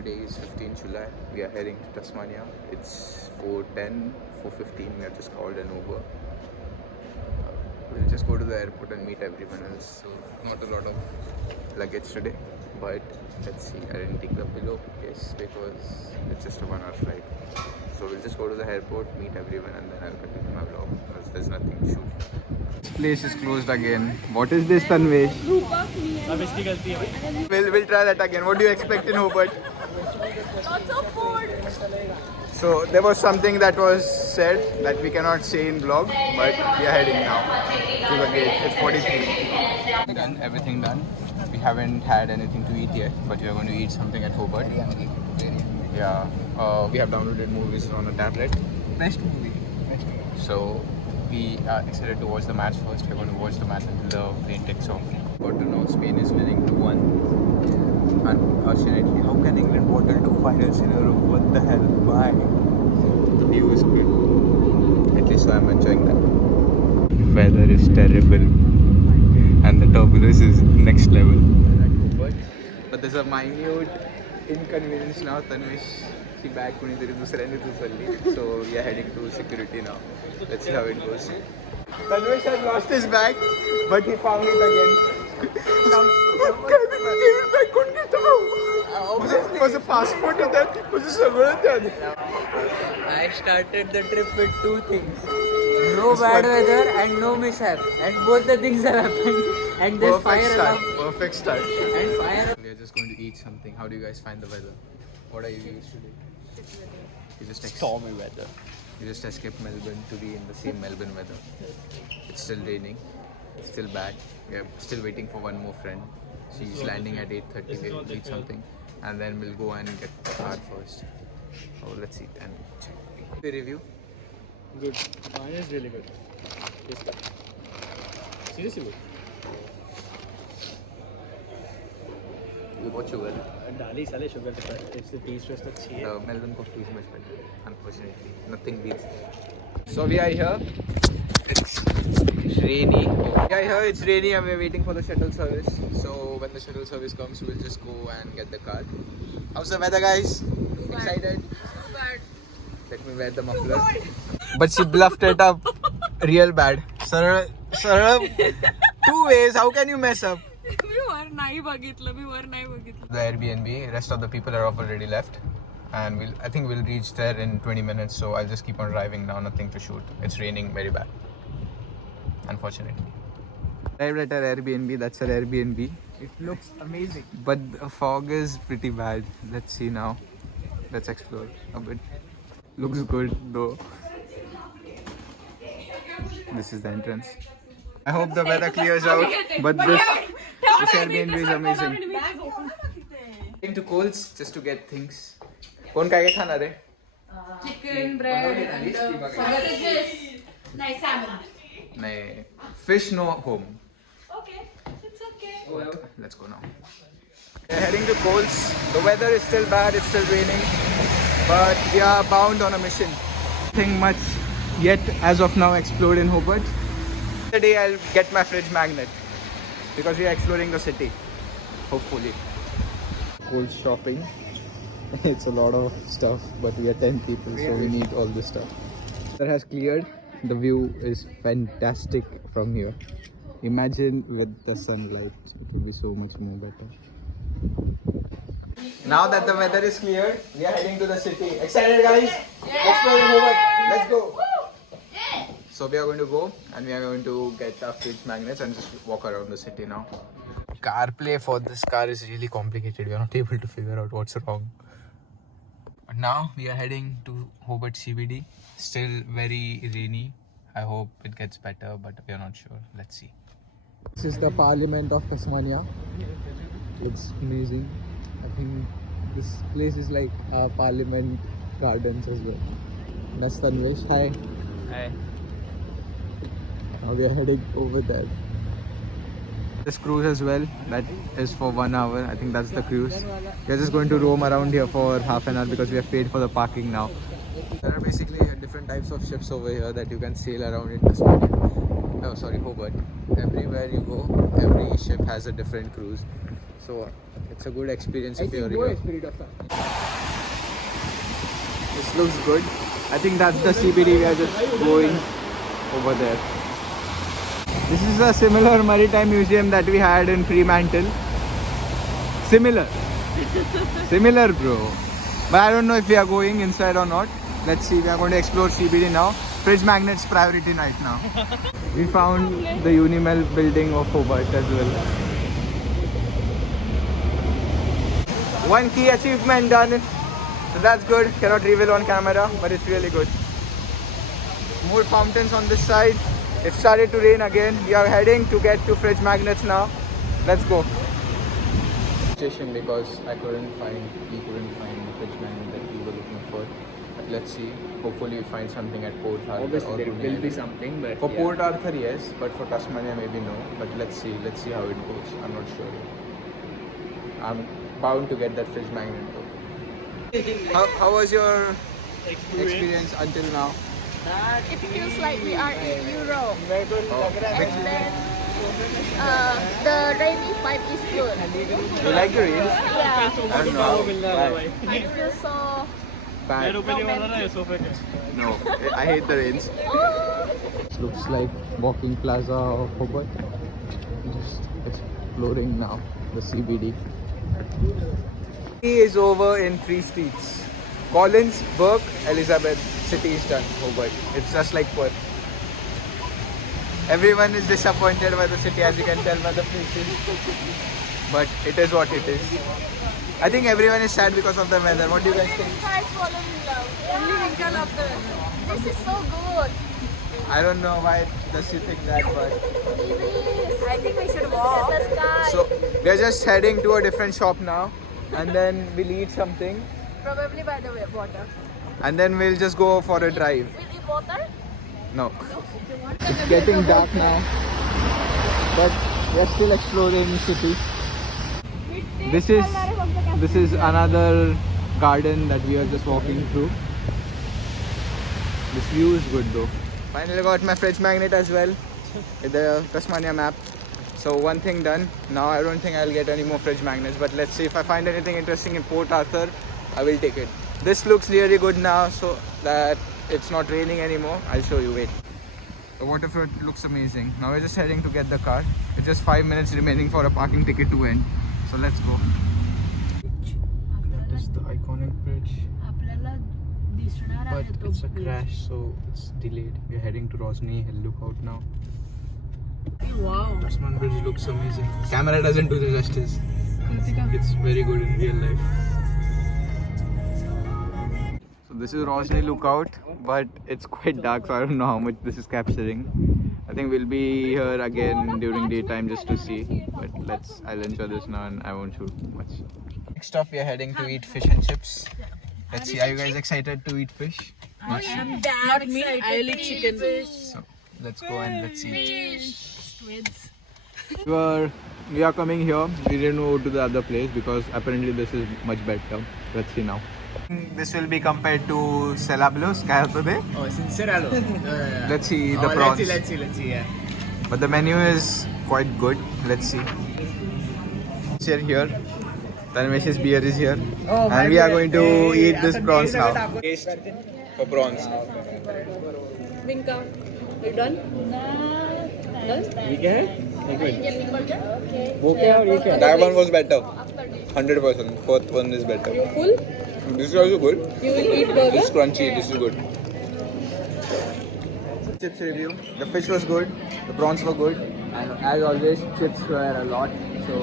Today is 15th July. We are heading to Tasmania. It's 4:10, 4:15. We have just called an Uber. We'll just go to the airport and meet everyone else. So not a lot of luggage today, but let's see. I didn't take the pillowcase because it's just a 1 hour flight. So we'll just go to the airport, meet everyone, and then I'll continue my vlog because there's nothing to shoot. This place is closed again. What is this, Tanvesh? We'll try that again. What do you expect in Hobart? Lots of food. So there was something that was said that we cannot say in vlog, but we are heading now to the gate. It's 43. Done, everything done. We haven't had anything to eat yet, but we are going to eat something at Hobart. Yeah, we have downloaded movies on a tablet. Best movie. So we are excited to watch the match first. We're going to watch the match until the plane takes off. Got to know Spain is winning 2-1. Unfortunately, how can England bottle 2 finals in a row? What the hell? Why? The view is good. At least I'm enjoying that. Weather is terrible, and the turbulence is next level. But there's a minute inconvenience now. Tanvish, she bag kunitari dusrani uchalli. So we are heading to security now. Let's see how it goes. Tanvish has lost his bag, but he found it again. Was a passport in that? Was a I started the trip with two things. No bad weather and no mishap. And both the things have happened. And this fire alarm. Perfect start. And fire. We are just going to eat something. How do you guys find the weather? What are you used to do? You just Stormy weather. You just escaped Melbourne to be in the same Melbourne weather. It's still raining. It's still bad. We are still waiting for one more friend. She's landing at 8:30. We'll eat something. And then we'll go and get the car first. So let's eat and check. The review. Good. Mine is really good. Seriously good. You got sugar. डाली साले sugar के साथ इससे taste वैसे अच्छी है. The Melbourne coffee is much better. Unfortunately, nothing beats it. So we are here. It's rainy. We are here. It's rainy, and we're waiting for the shuttle service. So when the shuttle service comes, we'll just go and get the car. How's the weather, guys? Excited? Let me wear the muffler. But she bluffed it up real bad. Sarah, two ways. How can you mess up? मी वर नाही बघितलं. The Airbnb. Rest of the people are already left, and I think we'll reach there in 20 minutes. So I'll just keep on driving now. Nothing to shoot. It's raining very bad. Unfortunately. Arrived at our Airbnb. That's our Airbnb. It looks amazing. But the fog is pretty bad. Let's see now. Let's explore a bit. Looks good though. This is the entrance. I hope the weather clears out. But this Airbnb is amazing. Going to Coles just to get things. कौन काय काय खाणार आहे? Chicken bread नाही सॅमन नाही. Fish no home. Okay it's okay Let's go now. We're heading to Coles. The weather is still bad. It's still raining. But we are bound on a mission. Nothing much yet as of now explored in Hobart. Today I'll get my fridge magnet because we are exploring the city. Hopefully. Coles shopping. It's a lot of stuff, but we are 10 people, so we need all this stuff. Weather has cleared. The view is fantastic from here. Imagine with the sunlight, it will be so much more better. Now that the weather is cleared, we are heading to the city. Excited, guys? Exploring Hobart. Let's go. So we are going to go and we are going to get our fridge magnets and just walk around the city now. CarPlay for this car is really complicated. We are not able to figure out what's wrong. But now we are heading to Hobart CBD. Still very rainy. I hope it gets better, but we are not sure. Let's see. This is the Parliament of Tasmania. It's amazing. I think this place is like Parliament Gardens as well. That's Tanvesh. Hi. Hi. Now we are heading over there. This cruise as well, that is for 1 hour. I think that's the cruise. We are just going to roam around here for half an hour because we have paid for the parking now. There are basically different types of ships over here that you can sail around in Tasmania. No, sorry, Hobart. Everywhere you go, every ship has a different cruise. So it's a good experience if you're here. This looks good. I think that's the CBD. We are just going over there. This is a similar maritime museum that we had in Fremantle. Similar, bro. But I don't know if we are going inside or not. Let's see. We are going to explore CBD now. Fridge magnets priority right now. We found the Unimel building of Hobart as well. One key achievement done. So that's good. Cannot reveal on camera, but it's really good. More fountains on this side. It started to rain again. We are heading to get to fridge magnets now. Let's go. Station because we couldn't find the fridge magnet that we were looking for. But let's see. Hopefully we find something at Port Arthur. Obviously, there will be something, but For yeah. Port Arthur, yes, but for Tasmania, maybe no. But let's see how it goes. I'm not sure. I'm bound to get that fridge magnet though. How was your experience until now? It feels like we are in Europe. Oh, And then the rainy vibe is good. you like the rain? Yeah. I don't know. Why? It feels so Bad. No, I hate the rains. It looks like walking plaza of Hobart. Just exploring now the CBD. City is over in 3 streets. Collins, Burke, Elizabeth. City is done. Hobart. It's just like Perth. Everyone is disappointed by the city, as you can tell by the faces. But it is what it is. I think everyone is sad because of the weather. What do you guys think? guys fallen in love. Only Winka loved the weather. This is so good. I don't know why does you think that, but It is. I think we should walk. The sky. so we are just heading to a different shop now, and then we'll eat something, Probably by the way, water. and then we'll just go for a drive. Will eat water? No, it's getting dark now, but we are still exploring the city. This is another garden that we are just walking through. This view is good though. Finally got my fridge magnet as well with the Tasmania map. So one thing done. Now I don't think I'll get any more fridge magnets, but let's see if I find anything interesting in Port Arthur, I will take it. This looks really good now, so that it's not raining anymore. I'll show you, wait. The waterfront looks amazing. Now we're just heading to get the car. It's just 5 minutes remaining for a parking ticket to end. So let's go. That is the iconic bridge. But it's a crash, so it's delayed. We're heading to Rosny Hill Lookout now. Wow. Tasman Bridge looks amazing. Camera doesn't do the justice. It's very good in real life. So this is Rosny Lookout, but it's quite dark, so I don't know how much this is capturing. I think we'll be here again during daytime just to see. But I'll enjoy this now and I won't shoot much. Next up, we are heading to eat fish and chips. Let's see, are you guys excited to eat fish? Not sure. Not me. I'll eat chicken. So let's go and let's eat. We are coming here. We didn't go to the other place because apparently this is much better. Let's see now. This will be compared to Celablos. Kya hota hai? Oh, Sinceralo. Let's see the prawns. Let's see, yeah. But the menu is quite good. Let's see. We're here. Tanmesh's beer is here. And we are going to eat this prawns now. Taste for prawns. Winka. Are you done? That one was better. 100%. Fourth one is better. Full? This is also good. You will eat burger? This is crunchy. This is good. Chips review. The fish was good. The prawns were good. And as always, chips were a lot. So,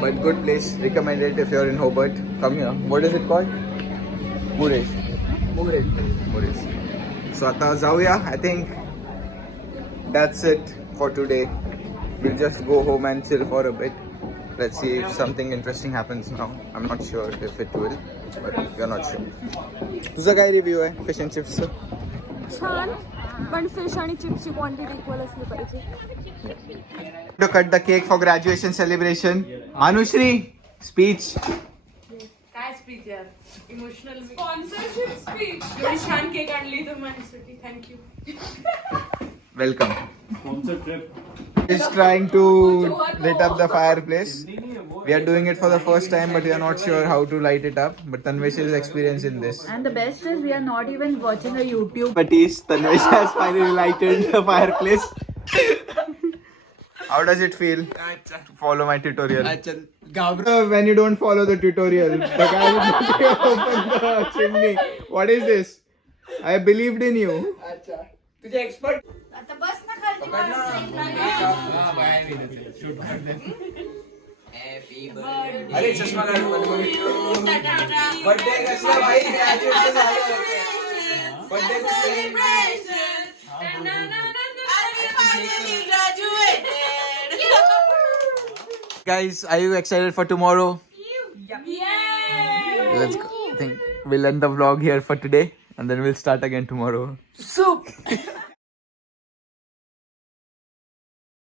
But good place. Recommended if you're in Hobart. Come here. What is it called? Mures. Mures. So आता जाऊया. I think that's it for today. We'll just go home and chill for a bit. Let's see if something interesting happens now. I'm not sure if it will, but we're not sure. तुझा काय review आहे fish and chips? छान पण fish आणि चिप्सची quantity equal असली पाहिजे. To cut the cake for graduation celebration. Anushri, speech. काय speech यार इमोशनल स्पॉन्सरशिप स्पीच एवढी छान केक आणली तर माझ्यासाठी thank you Welcome. Sponsor trip. is trying to lit up the fireplace. We are doing it for the first time, but we are not sure how to light it up. But Tanvesh is experienced in this. And the best is we are not even watching a YouTube. Patisse, Tanvesh has finally lighted the fireplace. How does it feel to follow my tutorial? When you don't follow the tutorial, the guy will not open the chimney. What is this? I believed in you. अरे चष्मा काढून birthday कसला भाई Guys, are you excited for tomorrow? Yeah. Let's go. I think we'll end the vlog here for today and then we'll start again tomorrow. Soup!